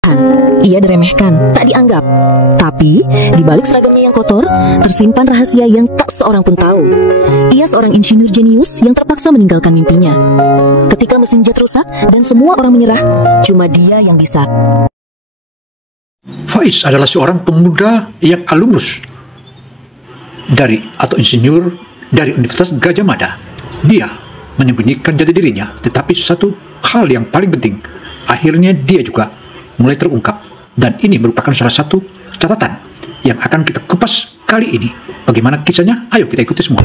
Ia diremehkan, tak dianggap. Tapi, di balik seragamnya yang kotor, tersimpan rahasia yang tak seorang pun tahu. Ia seorang insinyur jenius yang terpaksa meninggalkan mimpinya. Ketika mesin jet rusak dan semua orang menyerah, cuma dia yang bisa. Faiz adalah seorang pemuda yang alumnus atau insinyur dari Universitas Gadjah Mada. Dia menyembunyikan jati dirinya, tetapi satu hal yang paling penting, akhirnya dia juga mulai terungkap. Dan ini merupakan salah satu catatan yang akan kita kupas kali ini. Bagaimana kisahnya? Ayo kita ikuti semua.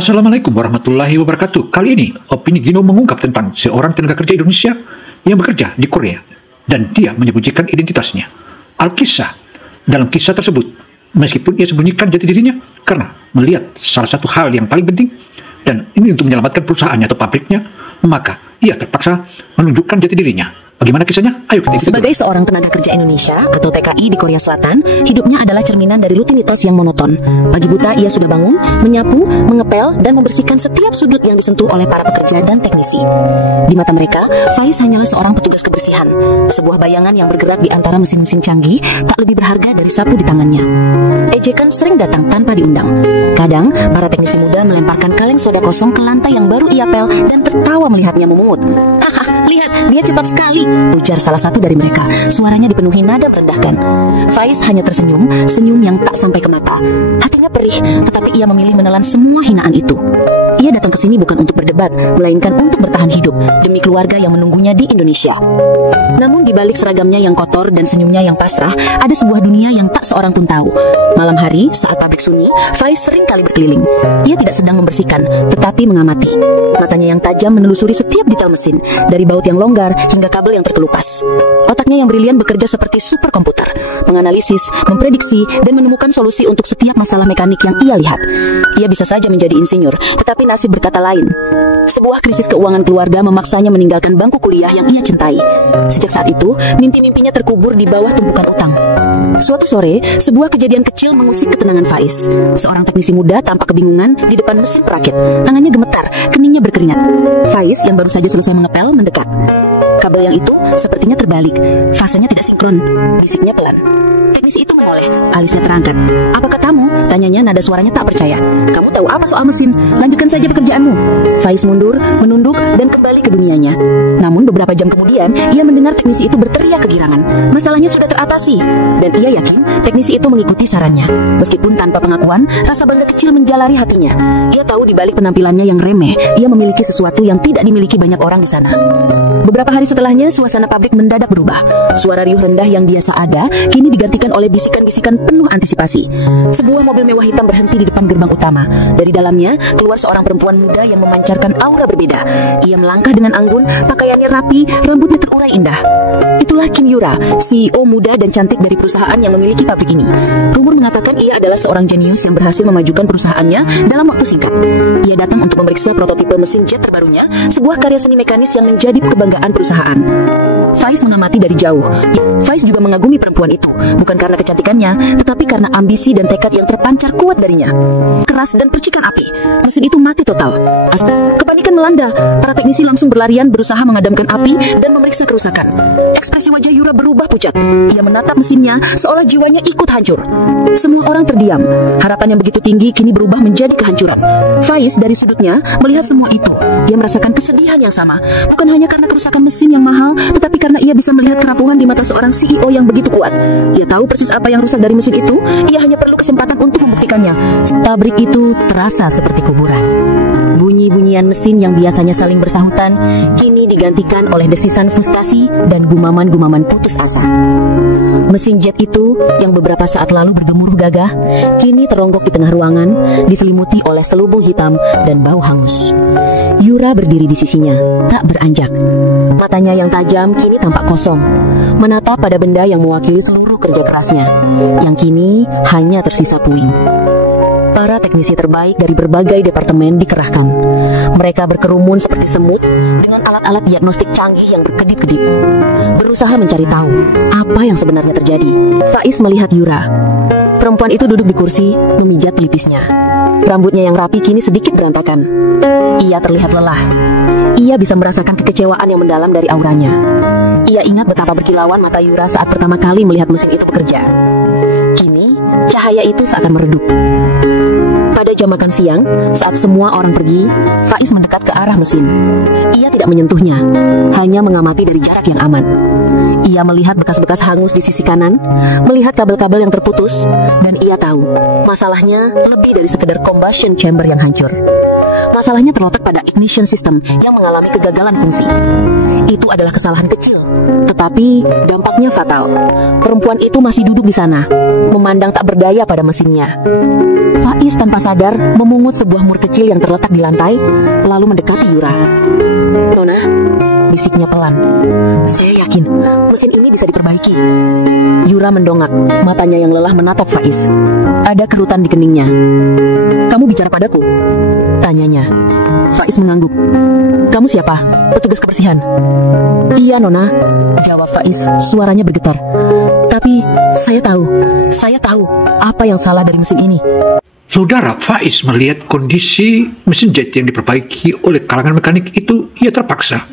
Assalamualaikum warahmatullahi wabarakatuh. Kali ini, Opini Gino mengungkap tentang seorang tenaga kerja Indonesia yang bekerja di Korea dan dia menyembunyikan identitasnya. Alkisah dalam kisah tersebut, meskipun ia sembunyikan jati dirinya karena melihat salah satu hal yang paling penting, dan ini untuk menyelamatkan perusahaannya atau pabriknya, maka ia terpaksa menunjukkan jati dirinya. Bagaimana kisahnya? Ayo kita ikuti. Sebagai seorang tenaga kerja Indonesia atau TKI di Korea Selatan, hidupnya adalah cerminan dari rutinitas yang monoton. Pagi buta ia sudah bangun, menyapu, mengepel, dan membersihkan setiap sudut yang disentuh oleh para pekerja dan teknisi. Di mata mereka, Faiz hanyalah seorang petugas kebersihan, sebuah bayangan yang bergerak di antara mesin-mesin canggih, tak lebih berharga dari sapu di tangannya. Ejekan sering datang tanpa diundang. Kadang, para teknisi muda melemparkan kaleng soda kosong ke lantai yang baru ia pel dan tertawa melihatnya memungut. "Haha, lihat, dia cepat sekali," ujar salah satu dari mereka. Suaranya dipenuhi nada merendahkan. Faiz hanya tersenyum, senyum yang tak sampai ke mata. Hatinya perih, tetapi ia memilih menelan semua hinaan itu. Ia datang ke sini bukan untuk berdebat, melainkan untuk bertahan hidup demi keluarga yang menunggunya di Indonesia. Namun di balik seragamnya yang kotor dan senyumnya yang pasrah, ada sebuah dunia yang tak seorang pun tahu. Malam hari, saat pabrik sunyi, Faiz sering kali berkeliling. Ia tidak sedang membersihkan, tetapi mengamati. Matanya yang tajam menelusuri setiap detail mesin, dari baut yang longgar hingga kabel yang terkelupas. Otaknya yang brilian bekerja seperti superkomputer, menganalisis, memprediksi, dan menemukan solusi untuk setiap masalah mekanik yang ia lihat. Ia bisa saja menjadi insinyur, tetapi nasib berkata lain. Sebuah krisis keuangan keluarga memaksanya meninggalkan bangku kuliah yang ia cintai. Sejak saat itu, mimpi-mimpinya terkubur di bawah tumpukan utang. Suatu sore, sebuah kejadian kecil mengusik ketenangan Faiz. Seorang teknisi muda tampak kebingungan di depan mesin perakit. Tangannya gemetar, keningnya berkeringat. Faiz yang baru saja selesai mengepel mendekat. Kabel yang itu sepertinya terbalik. Fasenya tidak sinkron. Bisiknya pelan. Teknisi itu menoleh, alisnya terangkat. "Apa katamu?" tanyanya nada suaranya tak percaya. "Kamu tahu apa soal mesin? Lanjutkan saja pekerjaanmu." Faiz mundur, menunduk, dan kembali ke dunianya. Namun beberapa jam kemudian, ia mendengar teknisi itu berteriak kegirangan. Masalahnya sudah teratasi, dan ia yakin teknisi itu mengikuti sarannya. Meskipun tanpa pengakuan, rasa bangga kecil menjalari hatinya. Ia tahu di balik penampilannya yang remeh, ia memiliki sesuatu yang tidak dimiliki banyak orang di sana. Beberapa hari setelahnya, suasana pabrik mendadak berubah. Suara riuh rendah yang biasa ada, kini digantikan oleh bisikan-bisikan penuh antisipasi. Sebuah mobil mewah hitam berhenti di depan gerbang utama. Dari dalamnya, keluar seorang perempuan muda yang memancarkan aura berbeda. Ia melangkah dengan anggun, pakaiannya rapi, rambutnya terurai indah. Itulah Kim Yura, CEO muda dan cantik dari perusahaan yang memiliki pabrik ini. Rumor mengatakan ia adalah seorang jenius yang berhasil memajukan perusahaannya dalam waktu singkat. Ia datang untuk memeriksa prototipe mesin jet terbarunya, sebuah karya seni mekanis yang menjadi kebanggaan perusahaan. Faiz mengamati dari jauh. Faiz juga mengagumi perempuan itu, bukan karena kecantikannya, tetapi karena ambisi dan tekad yang terpancar kuat darinya. Keras dan percikan api, mesin itu mati total. Kepanikan melanda, para teknisi langsung berlarian berusaha memadamkan api dan memeriksa kerusakan. Ekspresi wajah Yura berubah pucat. Ia menatap mesinnya seolah jiwanya ikut hancur. Semua orang terdiam. Harapan yang begitu tinggi kini berubah menjadi kehancuran. Faiz dari sudutnya melihat semua itu. Ia merasakan kesedihan yang sama, bukan hanya karena kerusakan mesin yang mahal, tetapi karena ia bisa melihat kerapuhan di mata seorang CEO yang begitu kuat. Ia tahu persis apa yang rusak dari mesin itu. Ia hanya perlu kesempatan untuk membuktikannya. Pabrik itu terasa seperti kuburan. Bunyi-bunyian mesin yang biasanya saling bersahutan kini digantikan oleh desisan frustasi dan gumaman-gumaman putus asa. Mesin jet itu yang beberapa saat lalu bergemuruh gagah kini teronggok di tengah ruangan, diselimuti oleh selubung hitam dan bau hangus. Yura berdiri di sisinya, tak beranjak. Matanya yang tajam kini tampak kosong, menatap pada benda yang mewakili seluruh kerja kerasnya, yang kini hanya tersisa puing. Para teknisi terbaik dari berbagai departemen dikerahkan. Mereka berkerumun seperti semut dengan alat-alat diagnostik canggih yang berkedip-kedip, berusaha mencari tahu apa yang sebenarnya terjadi. Faiz melihat Yura. Perempuan itu duduk di kursi, memijat pelipisnya. Rambutnya yang rapi kini sedikit berantakan. Ia terlihat lelah. Ia bisa merasakan kekecewaan yang mendalam dari auranya. Ia ingat betapa berkilauan mata Yura saat pertama kali melihat mesin itu bekerja. Kini, cahaya itu seakan meredup. Pada jam makan siang, saat semua orang pergi, Faiz mendekat ke arah mesin. Ia tidak menyentuhnya, hanya mengamati dari jarak yang aman. Ia melihat bekas-bekas hangus di sisi kanan, melihat kabel-kabel yang terputus, dan ia tahu masalahnya lebih dari sekedar combustion chamber yang hancur. Masalahnya terletak pada ignition system yang mengalami kegagalan fungsi. Itu adalah kesalahan kecil, tetapi dampaknya fatal. Perempuan itu masih duduk di sana, memandang tak berdaya pada mesinnya. Faiz tanpa sadar memungut sebuah mur kecil yang terletak di lantai, lalu mendekati Yura. "Nona," bisiknya pelan. "Saya yakin mesin ini bisa diperbaiki." Yura mendongak, matanya yang lelah menatap Faiz. Ada kerutan di keningnya. "Kamu bicara padaku?" tanyanya. Faiz mengangguk. "Kamu siapa? Petugas kebersihan?" "Iya, Nona," jawab Faiz, suaranya bergetar. "Tapi saya tahu apa yang salah dari mesin ini." Saudara, Faiz melihat kondisi mesin jet yang diperbaiki oleh kalangan mekanik itu, ia terpaksa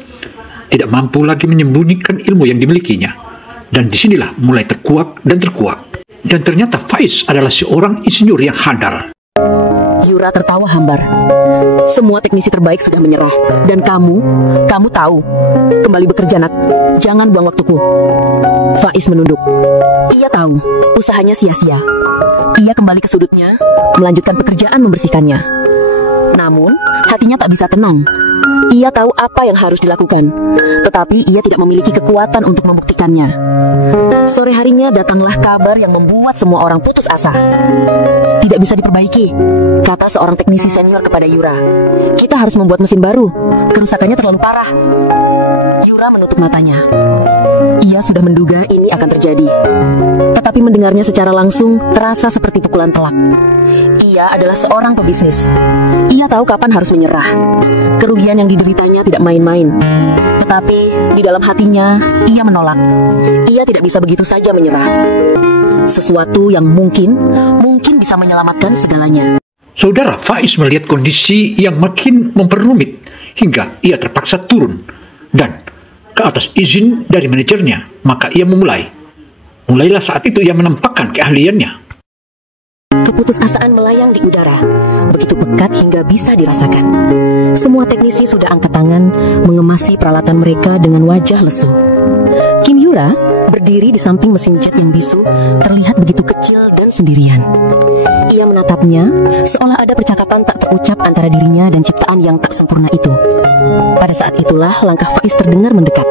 tidak mampu lagi menyembunyikan ilmu yang dimilikinya. Dan disinilah mulai terkuak. Dan ternyata Faiz adalah seorang insinyur yang handal. Yura tertawa hambar. "Semua teknisi terbaik sudah menyerah. Dan kamu tahu. Kembali bekerja, nak. Jangan buang waktuku." Faiz menunduk. Ia tahu usahanya sia-sia. Ia kembali ke sudutnya, melanjutkan pekerjaan membersihkannya. Namun, hatinya tak bisa tenang. Ia tahu apa yang harus dilakukan, tetapi ia tidak memiliki kekuatan untuk membuktikannya. Sore harinya datanglah kabar yang membuat semua orang putus asa. "Tidak bisa diperbaiki," kata seorang teknisi senior kepada Yura. "Kita harus membuat mesin baru. Kerusakannya terlalu parah." Yura menutup matanya. Ia sudah menduga ini akan terjadi, tetapi mendengarnya secara langsung terasa seperti pukulan telak. Ia adalah seorang pebisnis. Ia tahu kapan harus menyerah. Kerugian yang dideritanya tidak main-main. Tetapi di dalam hatinya, ia menolak. Ia tidak bisa begitu saja menyerah. Sesuatu yang mungkin bisa menyelamatkan segalanya. Saudara, Faiz melihat kondisi yang makin memperumit hingga ia terpaksa turun dan ke atas izin dari manajernya. Maka ia mulailah saat itu ia menampakkan keahliannya. Keputusasaan melayang di udara, begitu pekat hingga bisa dirasakan. Semua teknisi sudah angkat tangan mengemasi peralatan mereka dengan wajah lesu. Kim Yura berdiri di samping mesin jet yang bisu, terlihat begitu kecil dan sendirian. Ia menatapnya seolah ada percakapan tak terucap antara dirinya dan ciptaan yang tak sempurna itu. Pada saat itulah langkah Faiz terdengar mendekat.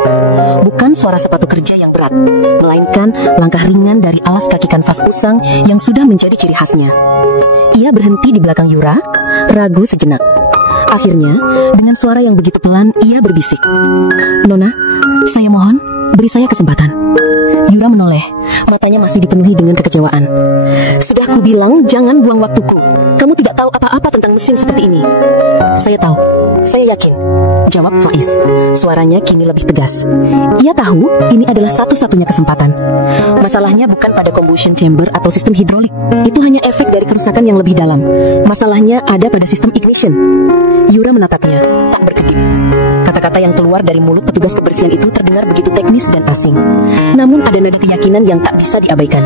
Bukan suara sepatu kerja yang berat, melainkan langkah ringan dari alas kaki kanvas usang yang sudah menjadi ciri khasnya. Ia berhenti di belakang Yura, ragu sejenak. Akhirnya, dengan suara yang begitu pelan, ia berbisik, "Nona, saya mohon, beri saya kesempatan." Yura menoleh, matanya masih dipenuhi dengan kekecewaan. "Sudah kubilang jangan buang waktuku. Kamu tidak tahu apa-apa tentang mesin seperti ini." Saya yakin, jawab Faiz. Suaranya kini lebih tegas. Ia tahu ini adalah satu-satunya kesempatan. Masalahnya bukan pada combustion chamber atau sistem hidrolik. Itu hanya efek dari kerusakan yang lebih dalam. Masalahnya ada pada sistem ignition. Yura menatapnya, tak berkedip. Kata-kata yang keluar dari mulut petugas kebersihan itu terdengar begitu teknis dan asing. Namun ada nada keyakinan yang tak bisa diabaikan.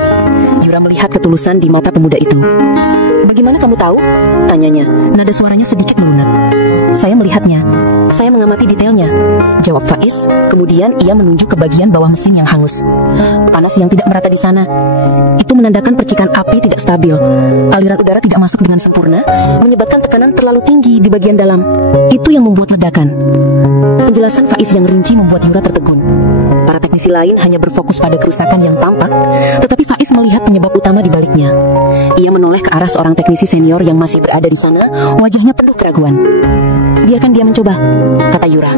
Yura melihat ketulusan di mata pemuda itu. Bagaimana kamu tahu? Tanyanya, nada suaranya sedikit melunak. Saya melihatnya. Saya mengamati detailnya, jawab Faiz. Kemudian ia menunjuk ke bagian bawah mesin yang hangus. Panas yang tidak merata di sana. Itu menandakan percikan api tidak stabil. Aliran udara tidak masuk dengan sempurna, menyebabkan tekanan terlalu tinggi di bagian dalam. Itu yang membuat ledakan. Penjelasan Faiz yang rinci membuat Yura tertegun. Para teknisi lain hanya berfokus pada kerusakan yang tampak, tetapi Faiz melihat penyebab utama di baliknya. Ia menoleh ke arah seorang teknisi senior yang masih berada di sana, wajahnya penuh keraguan. Biarkan dia mencoba, kata Yura.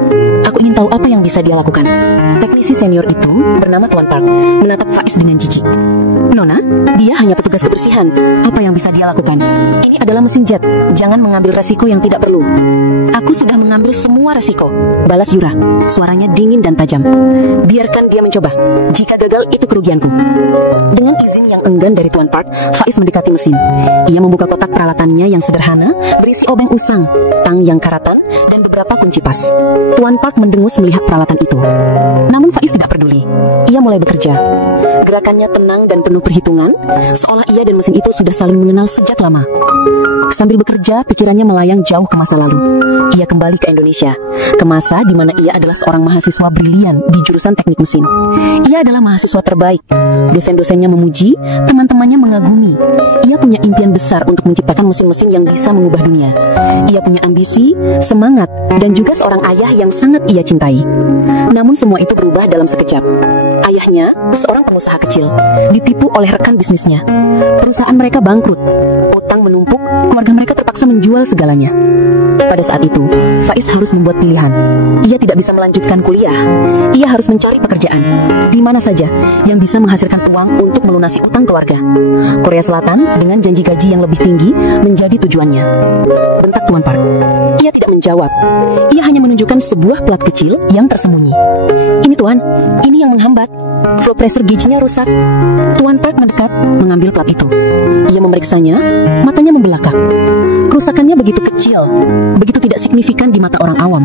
Aku ingin tahu apa yang bisa dia lakukan. Teknisi senior itu bernama Tuan Park, menatap Faiz dengan jijik. Nona, dia hanya petugas kebersihan. Apa yang bisa dia lakukan? Ini adalah mesin jet. Jangan mengambil resiko yang tidak perlu. Aku sudah mengambil semua resiko, balas Yura. Suaranya dingin dan tajam. Biarkan dia mencoba. Jika gagal, itu kerugianku. Dengan izin yang enggan dari Tuan Park, Faiz mendekati mesin. Ia membuka kotak peralatannya yang sederhana, berisi obeng usang, tang yang karatan, dan beberapa kunci pas. Tuan Park mendengus melihat peralatan itu. Namun Faiz tidak peduli. Ia mulai bekerja. Gerakannya tenang dan penuh perhitungan, seolah ia dan mesin itu sudah saling mengenal sejak lama. Sambil bekerja, pikirannya melayang jauh ke masa lalu. Ia kembali ke Indonesia, ke masa di mana ia adalah seorang mahasiswa brilian di jurusan teknik mesin. Ia adalah mahasiswa terbaik. Dosen-dosennya memuji, teman-temannya mengagumi. Ia punya impian besar untuk menciptakan mesin-mesin yang bisa mengubah dunia. Ia punya ambisi, semangat, dan juga seorang ayah yang sangat ia cintai. Namun semua itu berubah dalam sekejap. Ayahnya, seorang pengusaha kecil, ditipu oleh rekan bisnisnya. Perusahaan mereka bangkrut, utang menumpuk, keluarga mereka terpaksa menjual segalanya. Pada saat itu, Faiz harus membuat pilihan. Ia tidak bisa melanjutkan kuliah. Ia harus mencari pekerjaan di mana saja yang bisa menghasilkan uang untuk melunasi utang keluarga. Korea Selatan dengan janji gaji yang lebih tinggi menjadi tujuannya. Bentak Tuan Park. Ia tidak menjawab. Ia hanya menunjukkan sebuah plat kecil yang tersembunyi. Ini Tuan, ini yang menghambat. Flow pressure gauge-nya rusak. Tuan Park mendekat, mengambil plat itu. Ia memeriksanya, matanya membelakang. Kerusakannya begitu kecil, begitu tidak signifikan di mata orang awam,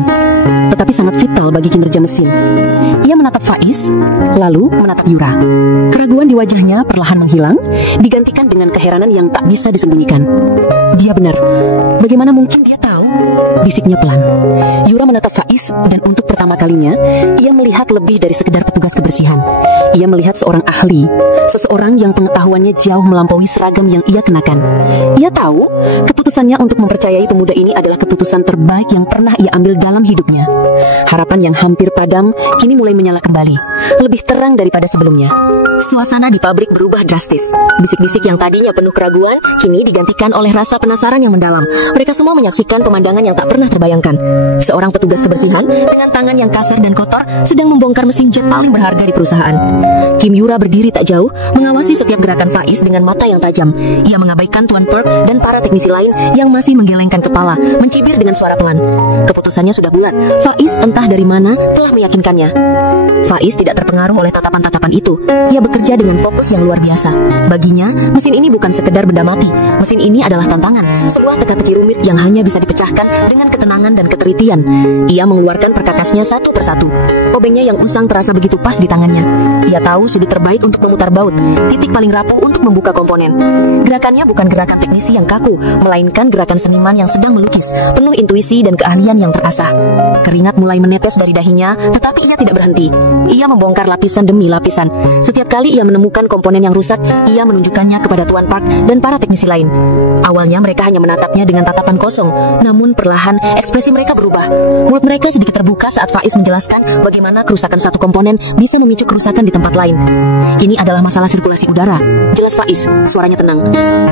tetapi sangat vital bagi kinerja mesin. Ia menatap Faiz, lalu menatap Yura. Keraguan di wajahnya perlahan menghilang, digantikan dengan keheranan yang tak bisa disembunyikan. Dia benar. Bagaimana mungkin dia tahu? Bisiknya pelan. Yura menatap Faiz, dan untuk pertama kalinya, ia melihat lebih dari sekedar petugas kebersihan. Ia melihat seorang ahli, seseorang yang pengetahuannya jauh melampaui seragam yang ia kenakan. Ia tahu, keputusannya untuk mempercayai pemuda ini adalah keputusan terbaik yang pernah ia ambil dalam hidupnya. Harapan yang hampir padam kini mulai menyala kembali, lebih terang daripada sebelumnya. Suasana di pabrik berubah drastis. Bisik-bisik yang tadinya penuh keraguan kini digantikan oleh rasa penasaran yang mendalam. Mereka semua menyaksikan pemandangan yang tak pernah terbayangkan. Seorang petugas kebersihan dengan tangan yang kasar dan kotor sedang membongkar mesin jet paling berharga di perusahaan. Kim Yura berdiri tak jauh, mengawasi setiap gerakan Faiz dengan mata yang tajam. Ia mengabaikan Tuan Park dan para teknisi lain yang masih menggelengkan kepala, mencibir dengan suara pelan. Keputusannya sudah bulat. Faiz entah dari mana telah meyakinkannya. Faiz tidak terpengaruh oleh tatapan-tatapan itu. Ia bekerja dengan fokus yang luar biasa. Baginya, mesin ini bukan sekedar benda mati. Mesin ini adalah tantangan, sebuah teka-teki rumit yang hanya bisa dipecahkan dengan ketenangan dan ketelitian. Ia mengeluarkan perkakasnya satu persatu. Obengnya yang usang terasa begitu pas di tangannya. Ia tahu sudut terbaik untuk memutar baut, titik paling rapuh untuk membuka komponen. Gerakannya bukan gerakan teknisi yang kaku, melainkan gerakan seniman yang sedang melukis, penuh intuisi dan keahlian yang terasah. Keringat mulai menetes dari dahinya, tetapi ia tidak berhenti. Ia membongkar lapisan demi lapisan. Setiap kali ia menemukan komponen yang rusak, ia menunjukkannya kepada Tuan Park dan para teknisi lain. Awalnya mereka hanya menatapnya dengan tatapan kosong, namun perlahan ekspresi mereka berubah. Mulut mereka sedikit terbuka saat Faiz menjelaskan bagaimana kerusakan satu komponen bisa memicu kerusakan di tempat lain. Ini adalah masalah sirkulasi udara, jelas Faiz, suaranya tenang.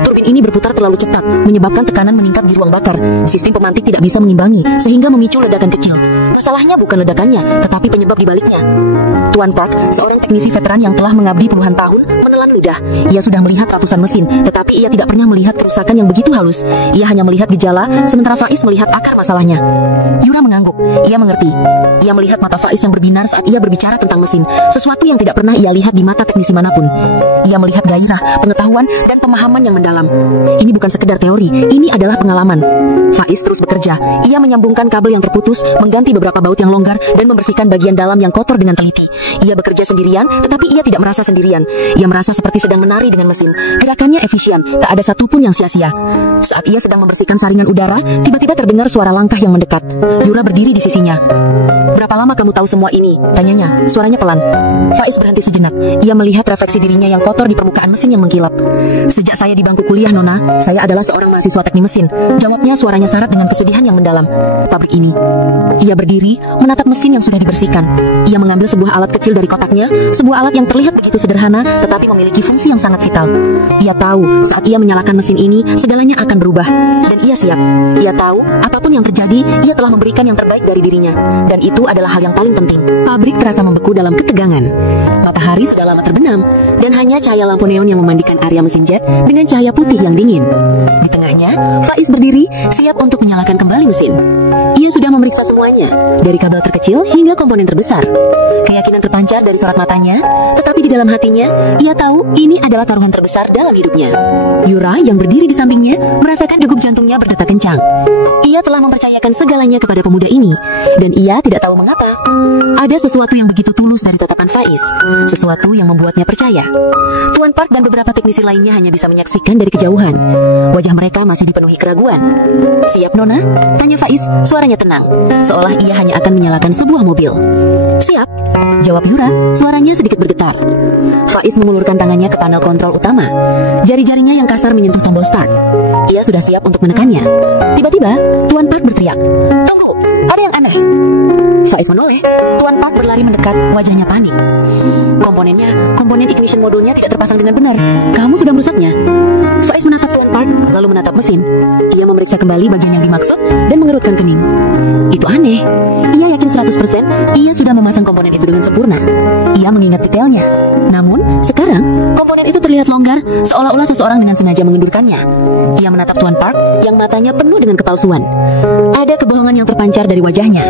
Turbin ini berputar terlalu cepat, menyebabkan tekanan meningkat di ruang bakar. Sistem pemantik tidak bisa mengimbangi, sehingga memicu ledakan kecil. Masalahnya bukan ledakannya, tetapi penyebab di baliknya. Tuan Park, seorang teknisi veteran yang telah mengabdi puluhan tahun, menelan ludah. Ia sudah melihat ratusan mesin, tetapi ia tidak pernah melihat kerusakan yang begitu halus. Ia hanya melihat gejala, sementara Faiz Faiz melihat akar masalahnya. Yura mengangguk. Ia mengerti. Ia melihat mata Faiz yang berbinar saat ia berbicara tentang mesin, sesuatu yang tidak pernah ia lihat di mata teknisi manapun. Ia melihat gairah, pengetahuan, dan pemahaman yang mendalam. Ini bukan sekedar teori, ini adalah pengalaman. Faiz terus bekerja. Ia menyambungkan kabel yang terputus, mengganti beberapa baut yang longgar, dan membersihkan bagian dalam yang kotor dengan teliti. Ia bekerja sendirian, tetapi ia tidak merasa sendirian. Ia merasa seperti sedang menari dengan mesin. Gerakannya efisien, tak ada satupun yang sia-sia. Saat ia sedang membersihkan saringan udara, tiba-tiba terdengar suara langkah yang mendekat. Yura berdiri di sisinya. "Berapa lama kamu tahu semua ini?" tanyanya. Suaranya pelan. Faiz berhenti sejenak. Ia melihat refleksi dirinya yang kotor di permukaan mesin yang mengkilap. "Sejak saya di bangku kuliah, Nona, saya adalah seorang mahasiswa teknik mesin," jawabnya, suaranya syarat dengan kesedihan yang mendalam. "Pabrik ini." Ia berdiri, menatap mesin yang sudah dibersihkan. Ia mengambil sebuah alat kecil dari kotaknya, sebuah alat yang terlihat begitu sederhana, tetapi memiliki fungsi yang sangat vital. Ia tahu, saat ia menyalakan mesin ini, segalanya akan berubah. Dan ia siap. Ia tahu, apapun yang terjadi, ia telah memberikan yang terbaik dari dirinya. Dan itu adalah hal yang paling penting. Pabrik terasa membeku dalam ketegangan. Matahari sudah lama terbenam, dan hanya cahaya lampu neon yang memandikan area mesin jet dengan cahaya putih yang dingin. Di tengahnya, Faiz berdiri, siap untuk menyalakan kembali mesin. Ia sudah memeriksa semuanya, dari kabel terkecil hingga komponen terbesar. Keyakinan terpancar dari sorot matanya, tetapi di dalam hatinya, ia tahu ini adalah taruhan terbesar dalam hidupnya. Yura yang berdiri di sampingnya merasakan degup jantungnya berdetak kencang. Ia telah mempercayakan segalanya kepada pemuda ini, dan ia tidak tahu mengapa. Ada sesuatu yang begitu tulus dari tatapan Faiz, sesuatu yang membuatnya percaya. Tuan Park dan beberapa teknisi lainnya hanya bisa menyaksikan dari kejauhan. Wajah mereka masih dipenuhi keraguan. "Siap, Nona?" tanya Faiz, suaranya tenang, seolah ia hanya akan menyalakan sebuah mobil. "Siap," jawab Yura, suaranya sedikit bergetar. Faiz mengulurkan tangannya ke panel kontrol utama. Jari-jarinya yang kasar menyentuh tombol start. Ia sudah siap untuk menekannya. Tiba-tiba, Tuan Park berteriak, "Tunggu, ada yang aneh." Faiz menoleh. Tuan Park berlari mendekat, wajahnya panik. Komponen ignition modulnya tidak terpasang dengan benar. Kamu sudah merusaknya." Faiz menatap Tuan Park, lalu menatap mesin. Ia memeriksa kembali bagian yang dimaksud dan mengerutkan kening. Itu aneh. Ia yakin 100% ia sudah memasang komponen itu dengan sempurna. Ia mengingat detailnya. Namun, sekarang komponen itu terlihat longgar, seolah-olah seseorang dengan sengaja mengendurkannya. Ia menatap Tuan Park yang matanya penuh dengan kepalsuan. Ada kebohongan yang terpancar dari wajahnya.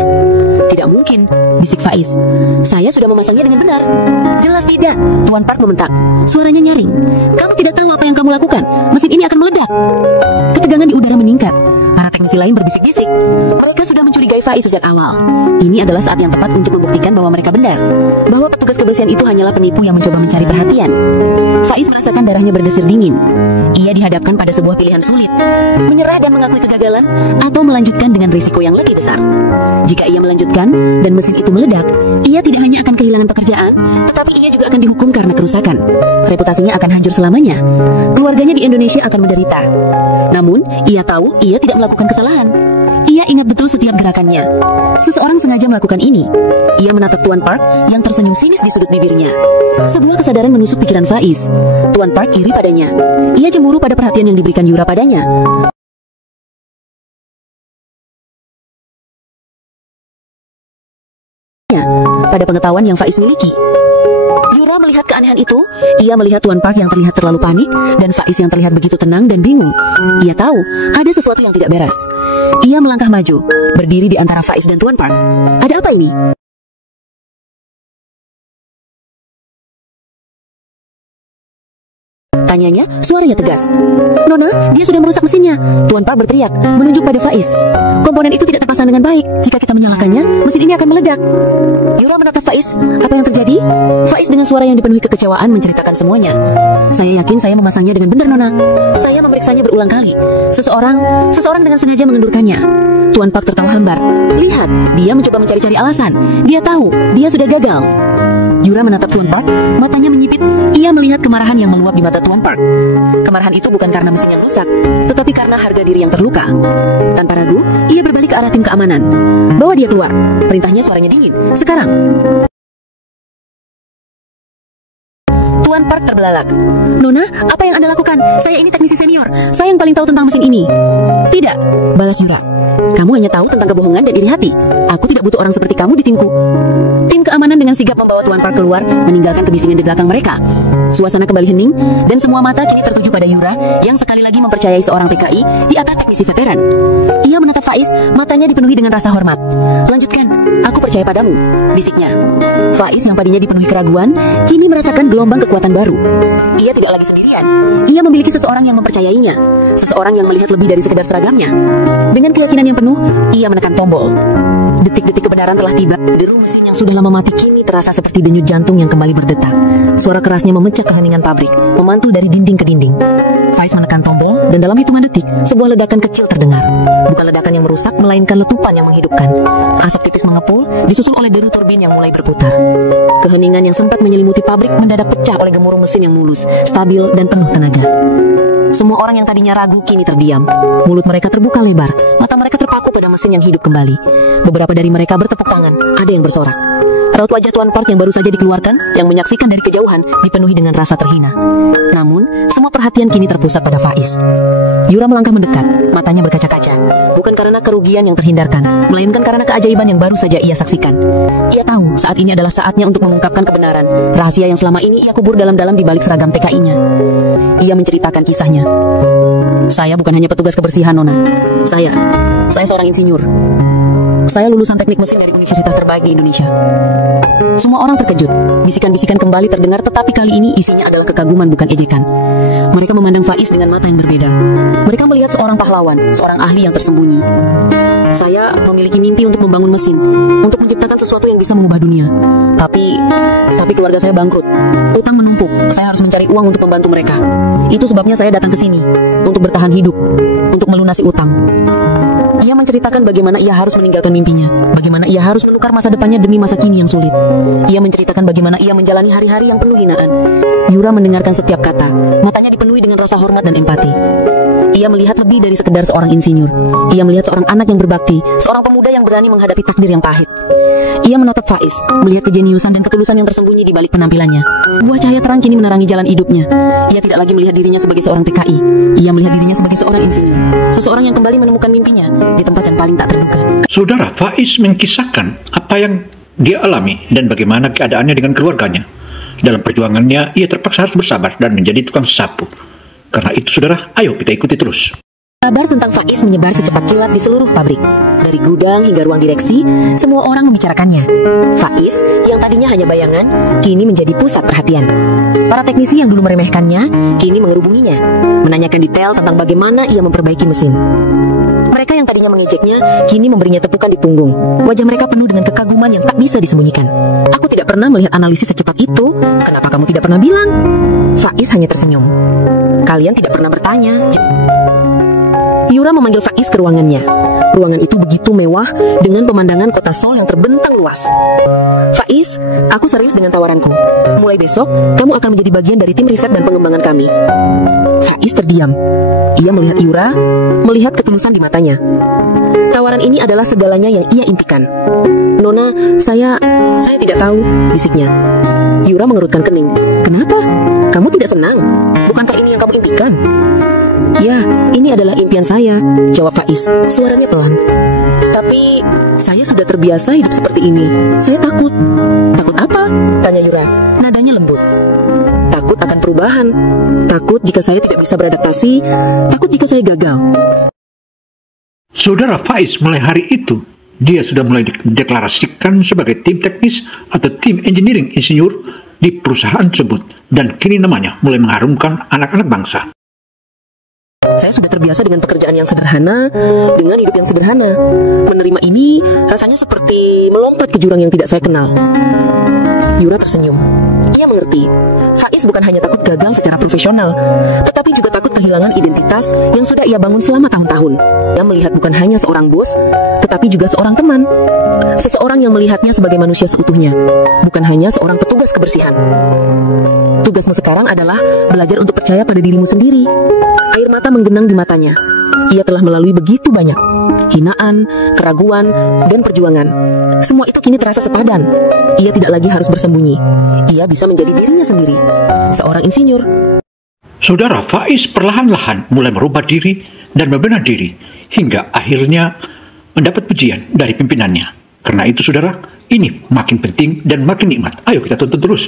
"Tidak mungkin," bisik Faiz. "Saya sudah memasangnya dengan benar." "Jelas tidak," Tuan Park membentak. Suaranya nyaring. "Kamu tidak tahu apa yang kamu lakukan. Mesin ini akan meledak." Ketegangan di udara meningkat. Para teknisi lain berbisik-bisik. Mereka sudah mencurigai Faiz sejak awal. Ini adalah saat yang tepat untuk membuktikan bahwa mereka benar, bahwa petugas kebersihan itu hanyalah penipu yang mencoba mencari perhatian. Faiz merasakan darahnya berdesir dingin. Ia dihadapkan pada sebuah pilihan sulit: menyerah dan mengakui kegagalan, atau melanjutkan dengan risiko yang lebih besar. Jika ia melanjutkan dan mesin itu meledak, ia tidak hanya akan kehilangan pekerjaan, tetapi ia juga akan dihukum karena kerusakan. Reputasinya akan hancur selamanya. Keluarganya di Indonesia akan menderita. Namun, ia tahu ia tidak melakukan kesalahan. Ia ingat betul setiap gerakannya. Seseorang sengaja melakukan ini. Ia menatap Tuan Park yang tersenyum sinis di sudut bibirnya. Sebuah kesadaran menusuk pikiran Faiz. Tuan Park iri padanya. Ia cemburu pada perhatian yang diberikan Yura padanya. Pada pengetahuan yang Faiz miliki. Yura melihat keanehan itu. Ia melihat Tuan Park yang terlihat terlalu panik, dan Faiz yang terlihat begitu tenang dan bingung. Ia tahu ada sesuatu yang tidak beres. Ia melangkah maju, berdiri di antara Faiz dan Tuan Park. "Ada apa ini?" tanyanya, suaranya tegas. "Nona, dia sudah merusak mesinnya," Tuan Park berteriak, menunjuk pada Faiz. "Komponen itu tidak terpasang dengan baik. Jika kita menyalakannya, mesin ini akan meledak." Yura menatap Faiz. "Apa yang terjadi?" Faiz dengan suara yang dipenuhi kekecewaan menceritakan semuanya. "Saya yakin saya memasangnya dengan benar, Nona. Saya memeriksanya berulang kali. Seseorang dengan sengaja mengendurkannya." Tuan Park tertawa hambar. "Lihat, dia mencoba mencari-cari alasan. Dia tahu, dia sudah gagal." Yura menatap Tuan Park, matanya menyipit. Ia melihat kemarahan yang meluap di mata Tuan Park. Kemarahan itu bukan karena mesin yang rusak, tetapi karena harga diri yang terluka. Tanpa ragu, ia berbalik ke arah tim keamanan. "Bawa dia keluar," perintahnya, suaranya dingin. "Sekarang." Tuan Park terbelalak. "Nona, apa yang Anda lakukan? Saya ini teknisi senior. Saya yang paling tahu tentang mesin ini." "Tidak," balas Yura. "Kamu hanya tahu tentang kebohongan dan iri hati. Aku tidak butuh orang seperti kamu di timku." Tim keamanan dengan sigap membawa Tuan Park keluar, meninggalkan kebisingan di belakang mereka. Suasana kembali hening, dan semua mata kini tertuju pada Yura yang sekali lagi mempercayai seorang TKI di atas teknisi veteran. Ia menatap Faiz dengan rasa hormat. "Lanjutkan, aku percaya padamu," bisiknya. Faiz yang tadinya dipenuhi keraguan, kini merasakan gelombang kekuatan baru. Ia tidak lagi sendirian. Ia memiliki seseorang yang mempercayainya, seseorang yang melihat lebih dari sekedar seragamnya. Dengan keyakinan yang penuh, ia menekan tombol. Detik-detik kebenaran telah tiba. Deru mesin yang sudah lama mati kini terasa seperti denyut jantung yang kembali berdetak. Suara kerasnya memecah keheningan pabrik, memantul dari dinding ke dinding. Faiz menekan tombol, dan dalam hitungan detik, sebuah ledakan kecil terdengar. Bukan ledakan yang merusak, melainkan letupan yang menghidupkan. Asap tipis mengepul, disusul oleh deru turbin yang mulai berputar. Keheningan yang sempat menyelimuti pabrik mendadak pecah oleh gemuruh mesin yang mulus, stabil, dan penuh tenaga. Semua orang yang tadinya ragu kini terdiam. Mulut mereka terbuka lebar, mata mereka terpaku pada mesin yang hidup kembali. Beberapa dari mereka bertepuk tangan, ada yang bersorak. Raut wajah Tuan Park yang baru saja dikeluarkan, yang menyaksikan dari kejauhan, dipenuhi dengan rasa terhina. Namun, semua perhatian kini terpusat pada Faiz. Yura melangkah mendekat, matanya berkaca-kaca. Bukan karena kerugian yang terhindarkan, melainkan karena keajaiban yang baru saja ia saksikan. Ia tahu saat ini adalah saatnya untuk mengungkapkan kebenaran, rahasia yang selama ini ia kubur dalam-dalam di balik seragam TKI-nya. Ia menceritakan kisahnya. "Saya bukan hanya petugas kebersihan, Nona. Saya seorang insinyur. Saya lulusan teknik mesin dari universitas terbaik di Indonesia." Semua orang terkejut. Bisikan-bisikan kembali terdengar, tetapi kali ini isinya adalah kekaguman bukan ejekan. Mereka memandang Faiz dengan mata yang berbeda. Mereka melihat seorang pahlawan, seorang ahli yang tersembunyi. "Saya memiliki mimpi untuk membangun mesin, untuk menciptakan sesuatu yang bisa mengubah dunia. Tapi keluarga saya bangkrut. Utang menumpuk. Saya harus mencari uang untuk membantu mereka. Itu sebabnya saya datang ke sini, untuk bertahan hidup, untuk melunasi utang." Ia menceritakan bagaimana ia harus meninggalkan mimpinya, bagaimana ia harus menukar masa depannya demi masa kini yang sulit. Ia menceritakan bagaimana ia menjalani hari-hari yang penuh hinaan. Yura mendengarkan setiap kata, matanya dipenuhi dengan rasa hormat dan empati. Ia melihat lebih dari sekedar seorang insinyur. Ia melihat seorang anak yang berbakti, seorang pemuda yang berani menghadapi takdir yang pahit. Ia menatap Faiz, melihat kejeniusan dan ketulusan yang tersembunyi di balik penampilannya. Buah cahaya terang kini menerangi jalan hidupnya. Ia tidak lagi melihat dirinya sebagai seorang TKI. Ia melihat dirinya sebagai seorang insinyur, seseorang yang kembali menemukan mimpinya di tempat yang paling tak terduga. Saudara, Faiz mengisahkan apa yang dia alami dan bagaimana keadaannya dengan keluarganya. Dalam perjuangannya, ia terpaksa harus bersabar dan menjadi tukang sapu. Karena itu, saudara, ayo kita ikuti terus. Kabar tentang Faiz menyebar secepat kilat di seluruh pabrik. Dari gudang hingga ruang direksi, semua orang membicarakannya. Faiz, yang tadinya hanya bayangan, kini menjadi pusat perhatian. Para teknisi yang dulu meremehkannya, kini mengerubunginya, menanyakan detail tentang bagaimana ia memperbaiki mesin. Mereka yang tadinya mengejeknya, kini memberinya tepukan di punggung. Wajah mereka penuh dengan kekaguman yang tak bisa disembunyikan. "Aku tidak pernah melihat analisis secepat itu. Kenapa kamu tidak pernah bilang?" Faiz hanya tersenyum. "Kalian tidak pernah bertanya." Yura memanggil Faiz ke ruangannya. Ruangan itu begitu mewah dengan pemandangan kota Seoul yang terbentang luas. "Faiz, aku serius dengan tawaranku. Mulai besok, kamu akan menjadi bagian dari tim riset dan pengembangan kami." Faiz terdiam. Ia melihat Yura, melihat ketulusan di matanya. Tawaran ini adalah segalanya yang ia impikan. "Nona, saya tidak tahu," bisiknya. Yura mengerutkan kening. "Kenapa? Kamu tidak senang? Bukankah ini yang kamu impikan?" "Ya, ini adalah impian saya," jawab Faiz, suaranya pelan. "Tapi saya sudah terbiasa hidup seperti ini. Saya takut." "Takut apa?" tanya Yura, nadanya lembut. "Takut akan perubahan. Takut jika saya tidak bisa beradaptasi. Takut jika saya gagal." Saudara, Faiz mulai hari itu, dia sudah mulai dideklarasikan sebagai tim teknis atau tim engineering insinyur di perusahaan tersebut. Dan kini namanya mulai mengharumkan anak-anak bangsa. "Saya sudah terbiasa dengan pekerjaan yang sederhana, dengan hidup yang sederhana. Menerima ini rasanya seperti melompat ke jurang yang tidak saya kenal." Yura tersenyum. Ia mengerti, Faiz bukan hanya takut gagal secara profesional, tetapi juga takut kehilangan identitas yang sudah ia bangun selama tahun-tahun. Ia melihat bukan hanya seorang bos, tetapi juga seorang teman. Seseorang yang melihatnya sebagai manusia seutuhnya, bukan hanya seorang petugas kebersihan. "Tugasmu sekarang adalah belajar untuk percaya pada dirimu sendiri." Air mata menggenang di matanya. Ia telah melalui begitu banyak hinaan, keraguan, dan perjuangan. Semua itu kini terasa sepadan. Ia tidak lagi harus bersembunyi. Ia bisa menjadi dirinya sendiri, seorang insinyur. Saudara, Faiz perlahan-lahan mulai merubah diri dan membenah diri hingga akhirnya mendapat pujian dari pimpinannya. Karena itu, saudara, ini makin penting dan makin nikmat. Ayo kita tonton terus.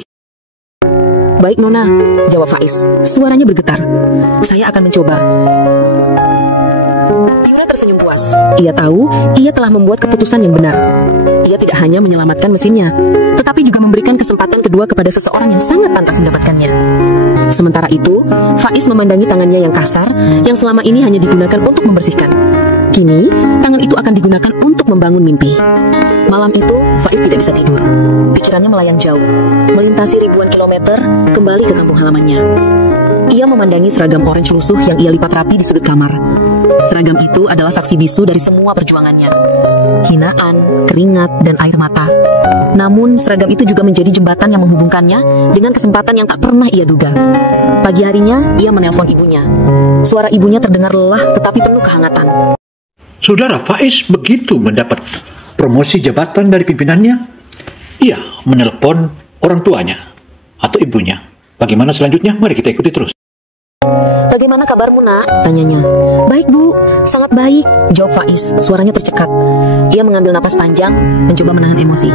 "Baik, Nona," jawab Faiz. Suaranya bergetar. "Saya akan mencoba." Yura tersenyum puas. Ia tahu ia telah membuat keputusan yang benar. Ia tidak hanya menyelamatkan mesinnya, tetapi juga memberikan kesempatan kedua kepada seseorang yang sangat pantas mendapatkannya. Sementara itu, Faiz memandangi tangannya yang kasar, yang selama ini hanya digunakan untuk membersihkan. Kini, tangan itu akan digunakan untuk membangun mimpi. Malam itu, Faiz tidak bisa tidur. Pikirannya melayang jauh, melintasi ribuan kilometer, kembali ke kampung halamannya. Ia memandangi seragam orange lusuh yang ia lipat rapi di sudut kamar. Seragam itu adalah saksi bisu dari semua perjuangannya. Hinaan, keringat, dan air mata. Namun, seragam itu juga menjadi jembatan yang menghubungkannya dengan kesempatan yang tak pernah ia duga. Pagi harinya, ia menelpon ibunya. Suara ibunya terdengar lelah tetapi penuh kehangatan. Saudara Faiz begitu mendapat promosi jabatan dari pimpinannya, ia menelpon orang tuanya atau ibunya. Bagaimana selanjutnya? Mari kita ikuti terus. Bagaimana kabarmu, Nak? Tanyanya. Baik, Bu. Sangat baik, jawab Faiz. Suaranya tercekat. Ia mengambil napas panjang, mencoba menahan emosi.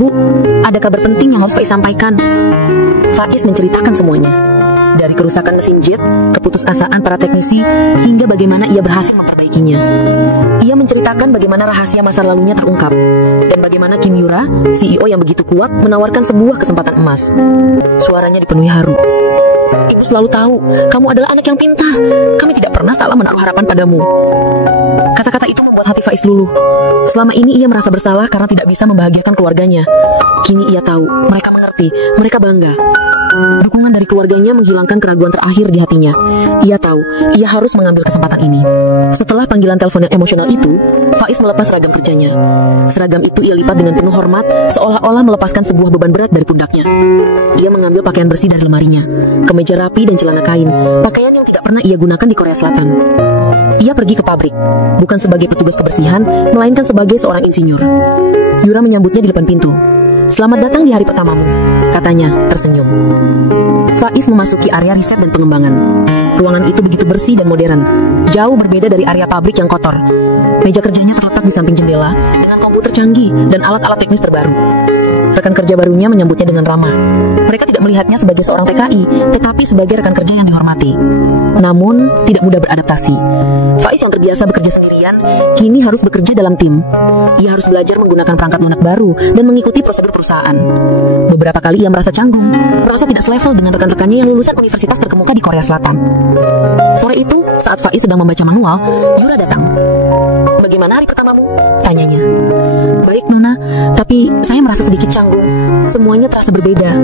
Bu, ada kabar penting yang harus Faiz sampaikan. Faiz menceritakan semuanya. Dari kerusakan mesin jet, keputusasaan para teknisi, hingga bagaimana ia berhasil memperbaikinya. Ia menceritakan bagaimana rahasia masa lalunya terungkap, dan bagaimana Kim Yura, CEO yang begitu kuat, menawarkan sebuah kesempatan emas. Suaranya dipenuhi haru. Ibu selalu tahu, kamu adalah anak yang pintar. Kami tidak pernah salah menaruh harapan padamu. Kata-kata itu membuat hati Faiz luluh. Selama ini ia merasa bersalah karena tidak bisa membahagiakan keluarganya. Kini ia tahu, mereka mengerti, mereka bangga. Dukungan dari keluarganya menghilangkan keraguan terakhir di hatinya. Ia tahu, ia harus mengambil kesempatan ini. Setelah panggilan telepon yang emosional itu, Faiz melepas seragam kerjanya. Seragam itu ia lipat dengan penuh hormat, seolah-olah melepaskan sebuah beban berat dari pundaknya. Ia mengambil pakaian bersih dari lemarinya, kemeja rapi dan celana kain, pakaian yang tidak pernah ia gunakan di Korea Selatan. Ia pergi ke pabrik, bukan sebagai petugas kebersihan, melainkan sebagai seorang insinyur. Yura menyambutnya di depan pintu. Selamat datang di hari pertamamu, katanya, tersenyum. Faiz memasuki area riset dan pengembangan. Ruangan itu begitu bersih dan modern, jauh berbeda dari area pabrik yang kotor. Meja kerjanya terletak di samping jendela dengan komputer canggih dan alat-alat teknis terbaru. Rekan kerja barunya menyambutnya dengan ramah. Mereka tidak melihatnya sebagai seorang TKI, tetapi sebagai rekan kerja yang dihormati. Namun, tidak mudah beradaptasi. Faiz yang terbiasa bekerja sendirian, kini harus bekerja dalam tim. Ia harus belajar menggunakan perangkat lunak baru dan mengikuti prosedur perusahaan. Beberapa kali ia merasa canggung, merasa tidak selevel dengan rekan-rekannya yang lulusan universitas terkemuka di Korea Selatan. Sore itu, saat Faiz sedang membaca manual, Yura datang. Bagaimana hari pertamamu? Tanyanya. Baik, Nona, tapi saya merasa sedikit canggung. Semuanya terasa berbeda.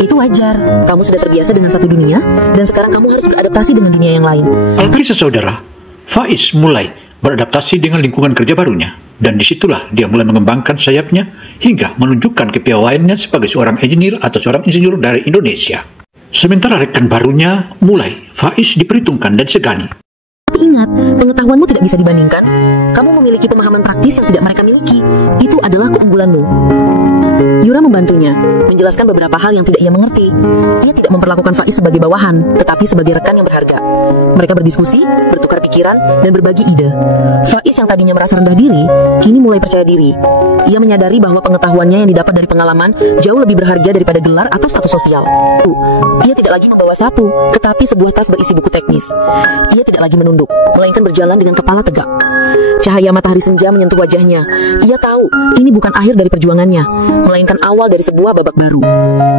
Itu wajar. Kamu sudah terbiasa dengan satu dunia, dan sekarang kamu harus beradaptasi dengan dunia yang lain. Alkisah saudara, Faiz mulai beradaptasi dengan lingkungan kerja barunya. Dan disitulah dia mulai mengembangkan sayapnya hingga menunjukkan kepiawaiannya sebagai seorang engineer atau seorang insinyur dari Indonesia. Sementara rekan barunya mulai, Faiz diperhitungkan dan segani. Tapi ingat, pengetahuanmu tidak bisa dibandingkan. Kamu memiliki pemahaman praktis yang tidak mereka miliki. Itu adalah keunggulanmu. Yura membantunya, menjelaskan beberapa hal yang tidak ia mengerti. Ia tidak memperlakukan Faiz sebagai bawahan, tetapi sebagai rekan yang berharga. Mereka berdiskusi, bertukar pikiran, dan berbagi ide. Faiz yang tadinya merasa rendah diri, kini mulai percaya diri. Ia menyadari bahwa pengetahuannya yang didapat dari pengalaman jauh lebih berharga daripada gelar atau status sosial. Ia tidak lagi membawa sapu, tetapi sebuah tas berisi buku teknis. Ia tidak lagi menunduk, melainkan berjalan dengan kepala tegak. Cahaya matahari senja menyentuh wajahnya. Ia tahu ini bukan akhir dari perjuangannya, melainkan awal dari sebuah babak baru.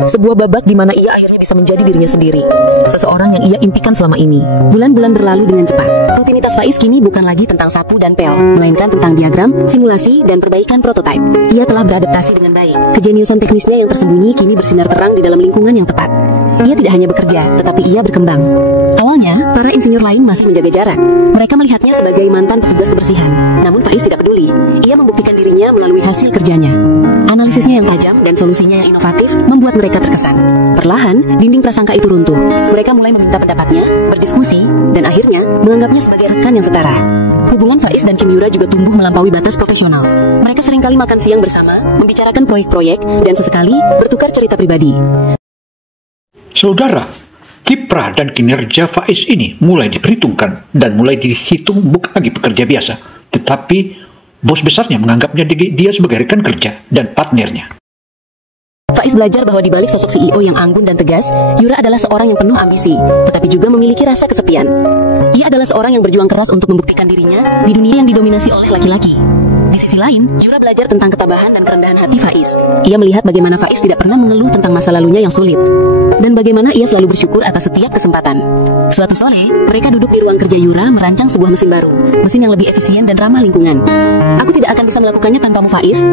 Sebuah babak di mana ia akhirnya bisa menjadi dirinya sendiri, seseorang yang ia impikan selama ini. Bulan-bulan berlalu dengan cepat. Rutinitas Faiz kini bukan lagi tentang sapu dan pel, melainkan tentang diagram, simulasi, dan perbaikan prototipe. Ia telah beradaptasi dengan baik. Kejeniusan teknisnya yang tersembunyi kini bersinar terang di dalam lingkungan yang tepat. Ia tidak hanya bekerja, tetapi ia berkembang. Awalnya, para insinyur lain masih menjaga jarak. Mereka melihatnya sebagai mantan petugas kebersihan. Namun Faiz tidak peduli. Ia membuktikan dirinya melalui hasil kerjanya. Analisisnya yang tajam dan solusinya yang inovatif membuat mereka terkesan. Perlahan, dinding prasangka itu runtuh. Mereka mulai meminta pendapatnya, berdiskusi, dan akhirnya menganggapnya sebagai rekan yang setara. Hubungan Faiz dan Kim Yura juga tumbuh melampaui batas profesional. Mereka seringkali makan siang bersama, membicarakan proyek-proyek, dan sesekali bertukar cerita pribadi. Saudara, kiprah dan kinerja Faiz ini mulai diperhitungkan dan mulai dihitung bukan lagi pekerja biasa, tetapi bos besarnya menganggapnya dia sebagai rekan kerja dan partnernya. Faiz belajar bahwa di balik sosok CEO yang anggun dan tegas, Yura adalah seorang yang penuh ambisi, tetapi juga memiliki rasa kesepian. Ia adalah seorang yang berjuang keras untuk membuktikan dirinya di dunia yang didominasi oleh laki-laki. Di sisi lain, Yura belajar tentang ketabahan dan kerendahan hati Faiz. Ia melihat bagaimana Faiz tidak pernah mengeluh tentang masa lalunya yang sulit, dan bagaimana ia selalu bersyukur atas setiap kesempatan. Suatu sore, mereka duduk di ruang kerja Yura merancang sebuah mesin baru, mesin yang lebih efisien dan ramah lingkungan. "Aku tidak akan bisa melakukannya tanpamu, Faiz,"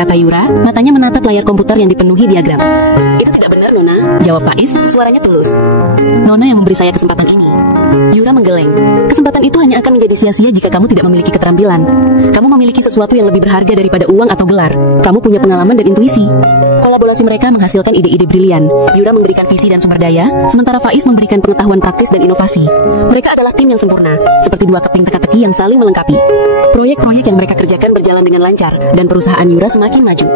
kata Yura, matanya menatap layar komputer yang dipenuhi diagram. "Itu tidak benar, Nona," jawab Faiz, suaranya tulus. "Nona yang memberi saya kesempatan ini." Yura menggeleng. "Kesempatan itu hanya akan menjadi sia-sia jika kamu tidak memiliki keterampilan. Kamu memiliki sesuatu yang lebih berharga daripada uang atau gelar. Kamu punya pengalaman dan intuisi." Kolaborasi mereka menghasilkan ide-ide brilian. Yura memberikan visi dan sumber daya, sementara Faiz memberikan pengetahuan praktis dan inovasi. Mereka adalah tim yang sempurna, seperti dua keping teka-teki yang saling melengkapi. Proyek-proyek yang mereka kerjakan berjalan dengan lancar, dan perusahaan Yura semakin maju.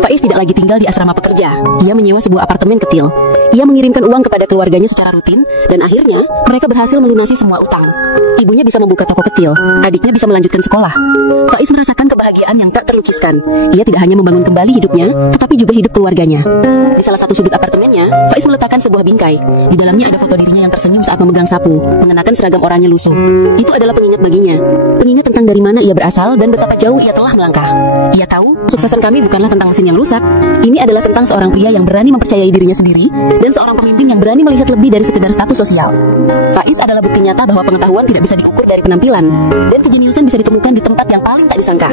Faiz tidak lagi tinggal di asrama pekerja. Ia menyewa sebuah apartemen kecil. Ia mengirimkan uang kepada keluarganya secara rutin, dan akhirnya mereka berhasil melunasi semua utang. Ibunya bisa membuka toko kecil, adiknya bisa melanjutkan sekolah. Faiz merasakan kebahagiaan yang tak terlukiskan. Ia tidak hanya membangun kembali hidupnya, tetapi juga hidup keluarganya. Di salah satu sudut apartemennya, Faiz meletakkan sebuah bingkai. Di dalamnya ada foto dirinya yang tersenyum saat memegang sapu, mengenakan seragam oranye lusuh. Itu adalah pengingat baginya. Pengingat tentang dari mana ia berasal dan betapa jauh ia telah melangkah. Ia tahu, suksesan kami bukanlah tentang mesin yang rusak. Ini adalah tentang seorang pria yang berani mempercayai dirinya sendiri dan seorang pemimpin yang berani melihat lebih dari sekedar status sosial. Faiz adalah bukti nyata bahwa pengetahuan tidak bisa diukur dari penampilan, dan kejeniusan bisa ditemukan di tempat yang paling tak disangka.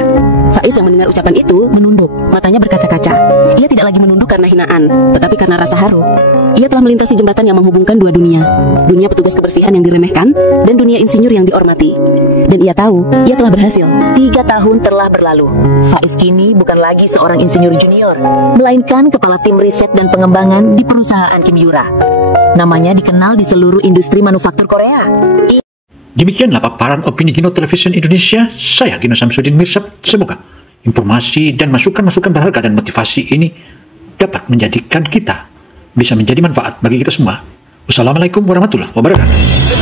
Faiz yang mendengar ucapan itu menunduk, matanya berkaca-kaca. Ia tidak lagi menunduk karena hinaan, tetapi karena rasa haru. Ia telah melintasi jembatan yang menghubungkan dua dunia. Dunia petugas kebersihan yang diremehkan, dan dunia insinyur yang dihormati. Dan ia tahu, ia telah berhasil. 3 tahun telah berlalu. Faiz kini bukan lagi seorang insinyur junior, melainkan kepala tim riset dan pengembangan di perusahaan Kim Yura. Namanya dikenal di seluruh industri manufaktur Korea. Demikianlah paparan opini Gino Television Indonesia. Saya Gino Samsudin Mirsad. Semoga informasi dan masukan-masukan berharga dan motivasi ini dapat menjadikan kita bisa menjadi manfaat bagi kita semua. Wassalamualaikum warahmatullahi wabarakatuh.